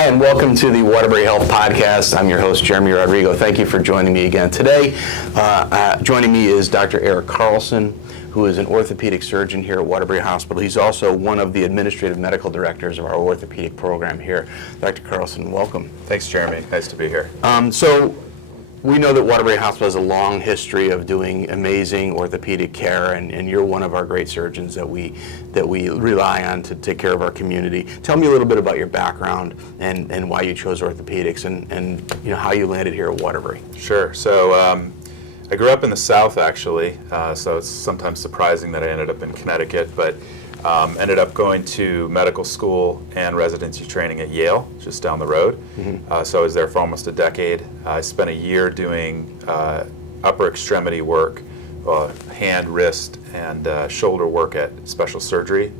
Hi, and welcome to the Waterbury Health Podcast. I'm your host, Jeremy Rodrigo. Thank you for joining me again today. Joining me is Dr. Erik Carlson, who is an orthopedic surgeon here at Waterbury Hospital. He's also one of the administrative medical directors of our orthopedic program here. Dr. Carlson, welcome. Thanks, Jeremy. Nice to be here. So we know that Waterbury Hospital has a long history of doing amazing orthopedic care, and you're one of our great surgeons that we rely on to take care of our community. Tell me a little bit about your background and why you chose orthopedics and how you landed here at Waterbury. Sure. So I grew up in the South, actually, so it's sometimes surprising that I ended up in Connecticut, but ended up going to medical school and residency training at Yale, just down the road. So I was there for almost a decade. I spent a year doing upper extremity work, hand, wrist, and shoulder work at special surgery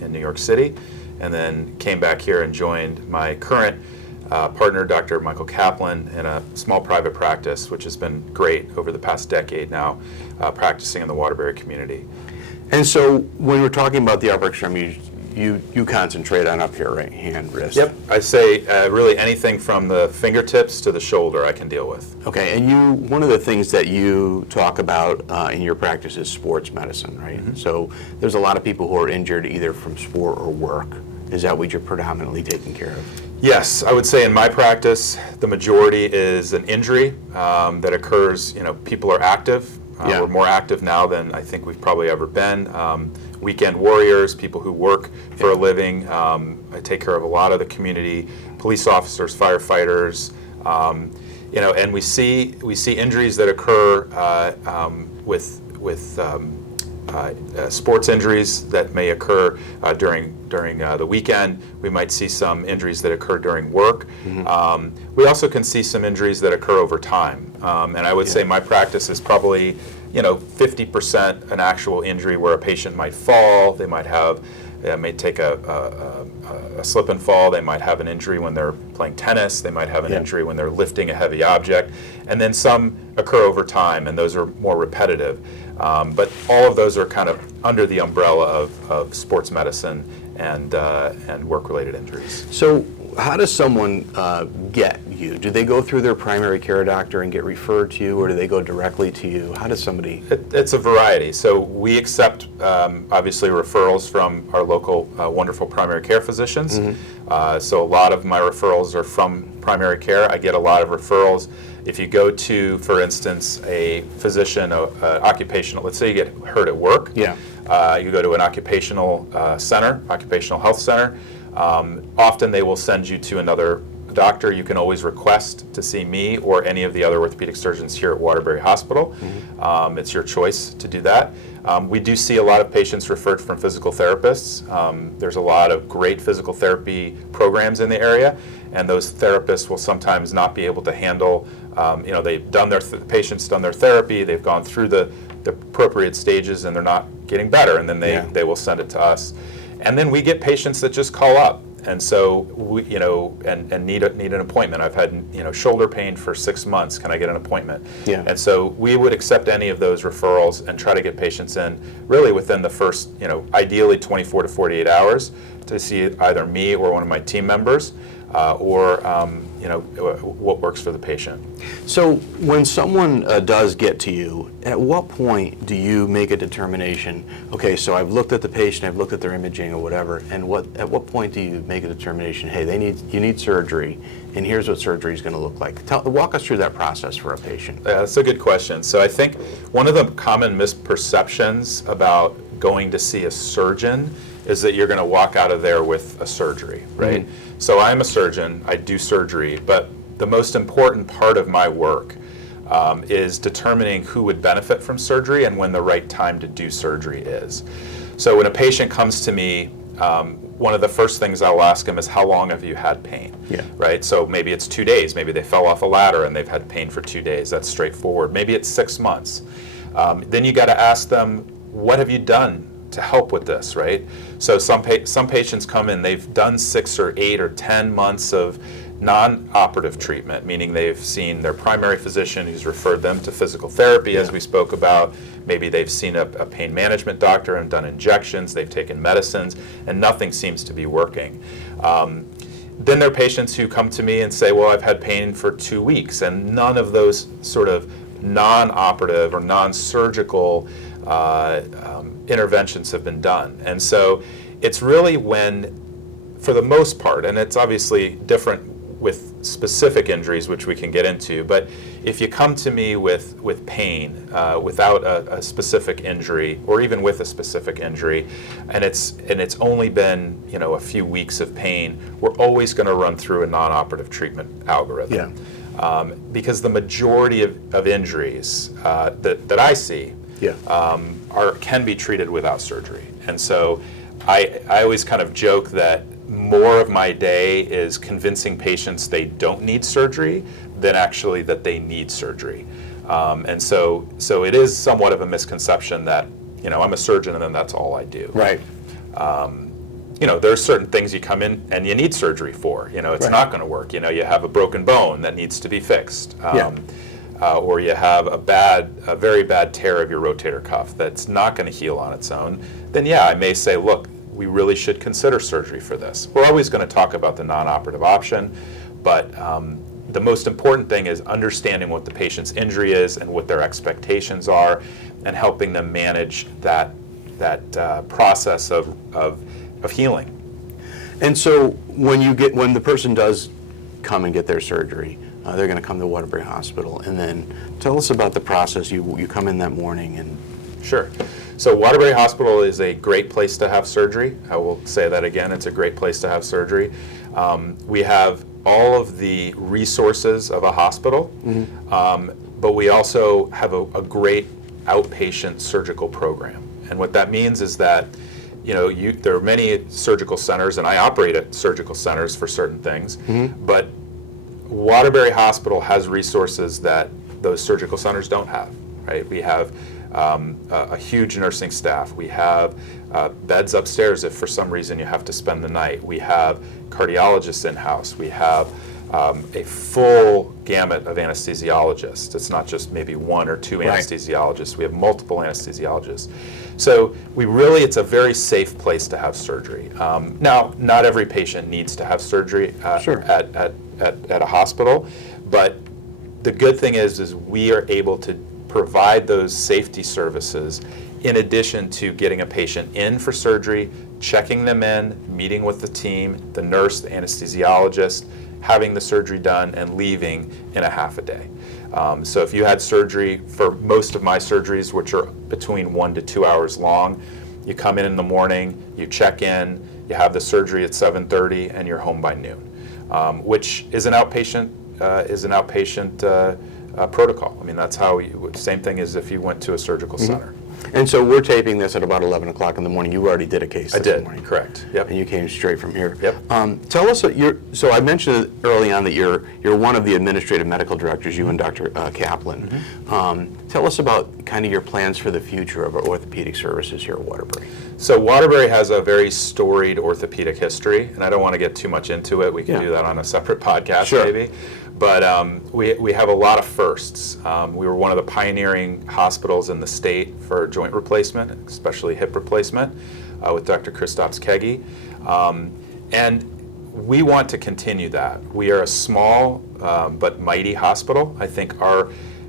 in New York City, and then came back here and joined my current partner, Dr. Michael Kaplan, in a small private practice, which has been great over the past decade now, practicing in the Waterbury community. And so when we're talking about the upper extremities, you concentrate on up here, right? Hand, wrist. Yep. I say really anything from the fingertips to the shoulder I can deal with. Okay, and one of the things that you talk about in your practice is sports medicine, right? So there's a lot of people who are injured either from sport or work. Is that what you're predominantly taking care of? Yes, I would say in my practice, the majority is an injury that occurs, people are active. We're more active now than I think we've probably ever been. Weekend warriors, people who work for a living. I take care of a lot of the community, police officers, firefighters, and we see injuries that occur with sports injuries that may occur during the weekend. We might see some injuries that occur during work. We also can see some injuries that occur over time. And I would say my practice is probably 50% an actual injury where a patient might fall. They may take a slip and fall. They might have an injury when they're playing tennis. They might have an injury when they're lifting a heavy object. And then some occur over time, and those are more repetitive. But all of those are kind of under the umbrella of sports medicine and work-related injuries. So how does someone get you? Do they go through their primary care doctor and get referred to you, or do they go directly to you? How does somebody? It's a variety. So we accept, obviously, referrals from our local wonderful primary care physicians. So a lot of my referrals are from primary care. I get a lot of referrals. If you go to, for instance, a physician, occupational, let's say you get hurt at work. You go to an occupational occupational health center. Often they will send you to another doctor. You can always request to see me or any of the other orthopedic surgeons here at Waterbury Hospital. It's your choice to do that. We do see a lot of patients referred from physical therapists. There's a lot of great physical therapy programs in the area, and those therapists will sometimes not be able to handle, they've done the patient's done their therapy, they've gone through the appropriate stages, and they're not getting better, and then they will send it to us. And then we get patients that just call up, and so we, and need an appointment. I've had shoulder pain for 6 months. Can I get an appointment? And so we would accept any of those referrals and try to get patients in really within the first, ideally 24 to 48 hours to see either me or one of my team members, or what works for the patient. So when someone does get to you, at what point do you make a determination, okay, so I've looked at the patient, I've looked at their imaging or whatever, and at what point do you make a determination, hey, you need surgery, and here's what surgery is going to look like? Walk us through that process for a patient. Yeah, that's a good question. So I think one of the common misperceptions about going to see a surgeon is that you're going to walk out of there with a surgery, right? So I'm a surgeon, I do surgery, but the most important part of my work is determining who would benefit from surgery and when the right time to do surgery is. So when a patient comes to me, one of the first things I'll ask them is, how long have you had pain? Right? So maybe it's 2 days, maybe they fell off a ladder and they've had pain for 2 days, that's straightforward. Maybe it's 6 months. Then you got to ask them, what have you done to help with this, right? So some patients come in, they've done 6 or 8 or 10 months of non-operative treatment, meaning they've seen their primary physician who's referred them to physical therapy, as we spoke about. Maybe they've seen a pain management doctor and done injections, they've taken medicines, and nothing seems to be working. Then there are patients who come to me and say, well, I've had pain for 2 weeks, and none of those sort of non-operative or non-surgical interventions have been done. And so it's really when, for the most part, and it's obviously different with specific injuries, which we can get into, but if you come to me with pain without a specific injury, or even with a specific injury, and it's only been, you know, a few weeks of pain, we're always going to run through a non-operative treatment algorithm. Yeah. Because the majority of injuries that I see Yeah. can be treated without surgery. And so I always kind of joke that more of my day is convincing patients they don't need surgery than actually that they need surgery. And so it is somewhat of a misconception that, you know, I'm a surgeon and then that's all I do. Right. You know, there's certain things you come in and you need surgery for. You know, it's Right. not going to work. You know, you have a broken bone that needs to be fixed. Yeah. Or you have a very bad tear of your rotator cuff that's not going to heal on its own. Then yeah, I may say, look, we really should consider surgery for this. We're always going to talk about the non-operative option, but the most important thing is understanding what the patient's injury is and what their expectations are, and helping them manage that process of healing. And so when the person does come and get their surgery, they're going to come to Waterbury Hospital, and then tell us about the process. You come in that morning and... Sure. So Waterbury Hospital is a great place to have surgery. I will say that again, it's a great place to have surgery. We have all of the resources of a hospital, but we also have a great outpatient surgical program. And what that means is that, you know, there are many surgical centers, and I operate at surgical centers for certain things, but Waterbury Hospital has resources that those surgical centers don't have, right? We have a huge nursing staff. We have beds upstairs if for some reason you have to spend the night. We have cardiologists in-house. We have a full gamut of anesthesiologists. It's not just maybe one or two Right. anesthesiologists. We have multiple anesthesiologists. So it's a very safe place to have surgery. Now, not every patient needs to have surgery Sure. at a hospital, but the good thing is we are able to provide those safety services in addition to getting a patient in for surgery, checking them in, meeting with the team, the nurse, the anesthesiologist, having the surgery done, and leaving in a half a day. So if you had surgery, for most of my surgeries, which are between 1 to 2 hours long, you come in the morning, you check in, you have the surgery at 7:30, and you're home by noon, which is an outpatient protocol. I mean, that's how same thing as if you went to a surgical center. And so we're taping this at about 11 o'clock in the morning. You already did a case I this did, morning. correct. Yep. And you came straight from here. Yep. Tell us, so I mentioned early on that you're one of the administrative medical directors, you and Dr. Kaplan. Tell us about kind of your plans for the future of our orthopedic services here at Waterbury. So Waterbury has a very storied orthopedic history, and I don't want to get too much into it. We can do that on a separate podcast, Sure. maybe. But we have a lot of firsts. We were one of the pioneering hospitals in the state for joint replacement, especially hip replacement, with Dr. Christoph's Kegi. And we want to continue that. We are a small but mighty hospital. I think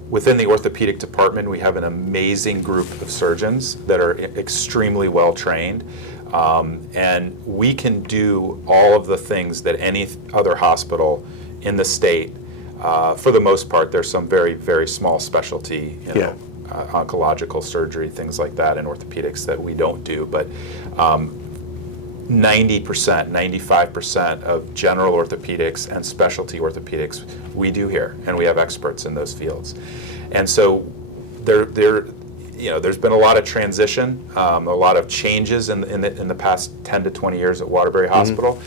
within the orthopedic department, we have an amazing group of surgeons that are extremely well trained. And we can do all of the things that any other hospital in the state. For the most part, there's some very, very small specialty, oncological surgery, things like that in orthopedics that we don't do. But 90%, 95% of general orthopedics and specialty orthopedics we do here, and we have experts in those fields. And so there's been a lot of transition, a lot of changes in the past 10 to 20 years at Waterbury Hospital,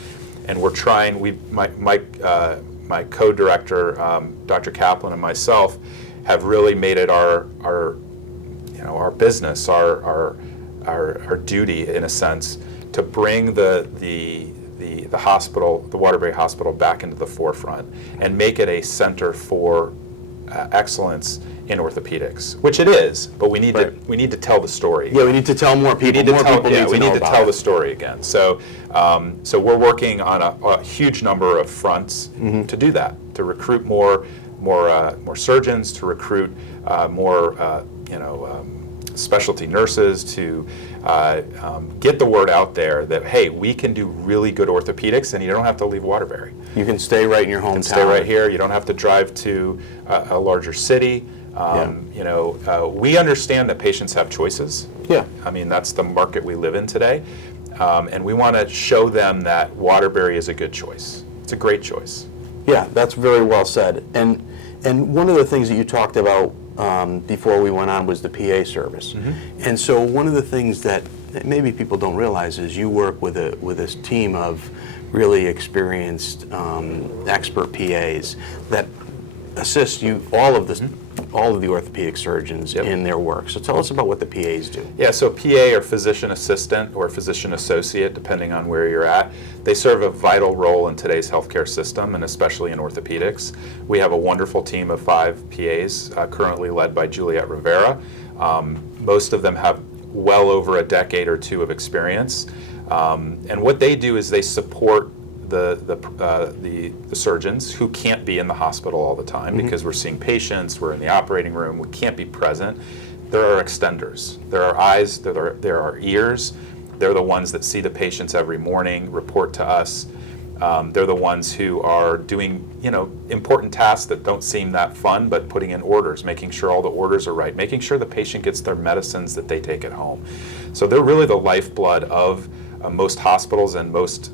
and we're trying. My co-director, Dr. Kaplan, and myself have really made it our business, our duty, in a sense, to bring the hospital, the Waterbury Hospital, back into the forefront and make it a center for excellence in orthopedics, which it is, but we need Right. to tell the story. Yeah, we need to tell more people. More people need to know about tell it. the story again. So, so we're working on a huge number of fronts to do that, to recruit more surgeons, to recruit more specialty nurses, to get the word out there that, hey, we can do really good orthopedics, and you don't have to leave Waterbury. You can stay right in your hometown. You can stay right here. You don't have to drive to a larger city. We understand that patients have choices. Yeah. I mean, that's the market we live in today. And we want to show them that Waterbury is a good choice. It's a great choice. Yeah, that's very well said. And one of the things that you talked about before we went on was the PA service. And so one of the things that maybe people don't realize is you work with a team of really experienced expert PAs that assist you, all of the orthopedic surgeons in their work. So tell us about what the PAs do. Yeah, so PA or physician assistant or physician associate, depending on where you're at, they serve a vital role in today's healthcare system, and especially in orthopedics. We have a wonderful team of 5 PAs, currently led by Juliet Rivera. Most of them have well over a decade or 2 of experience. And what they do is they support the surgeons who can't be in the hospital all the time because we're seeing patients, we're in the operating room, we can't be present. There are extenders. There are eyes, there are ears. They're the ones that see the patients every morning, report to us. They're the ones who are doing, important tasks that don't seem that fun, but putting in orders, making sure all the orders are right, making sure the patient gets their medicines that they take at home. So they're really the lifeblood of most hospitals and most,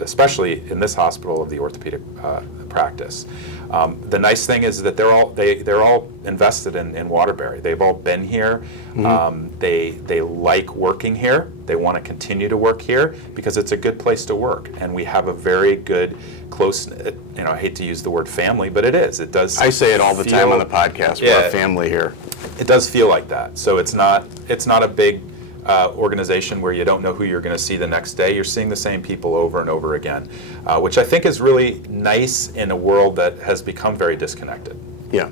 especially in this hospital, of the orthopedic practice. The nice thing is that they're all invested in Waterbury. They've all been here. They like working here. They want to continue to work here because it's a good place to work, and we have a very good, close. I hate to use the word family, but it is. It does. I say it all the time on the podcast. Yeah, we're a family here. It does feel like that. So it's not a big organization where you don't know who you're going to see the next day. You're seeing the same people over and over again, which I think is really nice in a world that has become very disconnected. Yeah,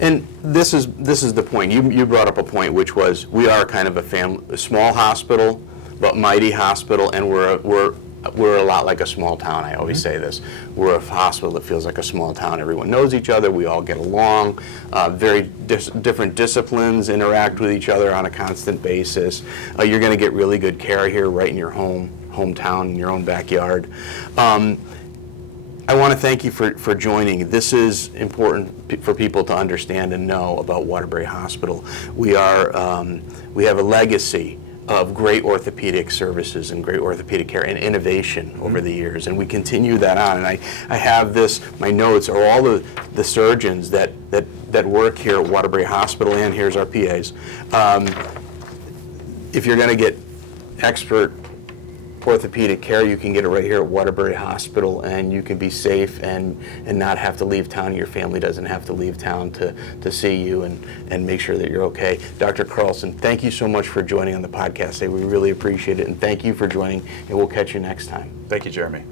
and this is the point. You brought up a point, which was we are kind of a small hospital, but mighty hospital, and we're a lot like a small town. I always say this. We're a hospital that feels like a small town. Everyone knows each other. We all get along. Very different disciplines interact with each other on a constant basis. You're going to get really good care here right in your hometown, in your own backyard. I want to thank you for joining. This is important for people to understand and know about Waterbury Hospital. We have a legacy of great orthopedic services and great orthopedic care and innovation over the years, and we continue that on. And I have my notes are all the surgeons that work here at Waterbury Hospital, and here's our PAs. If you're going to get expert orthopedic care, you can get it right here at Waterbury Hospital, and you can be safe and not have to leave town. Your family doesn't have to leave town to see you and make sure that you're okay. Dr. Carlson, thank you so much for joining on the podcast today. We really appreciate it, and thank you for joining, and we'll catch you next time. Thank you, Jeremy.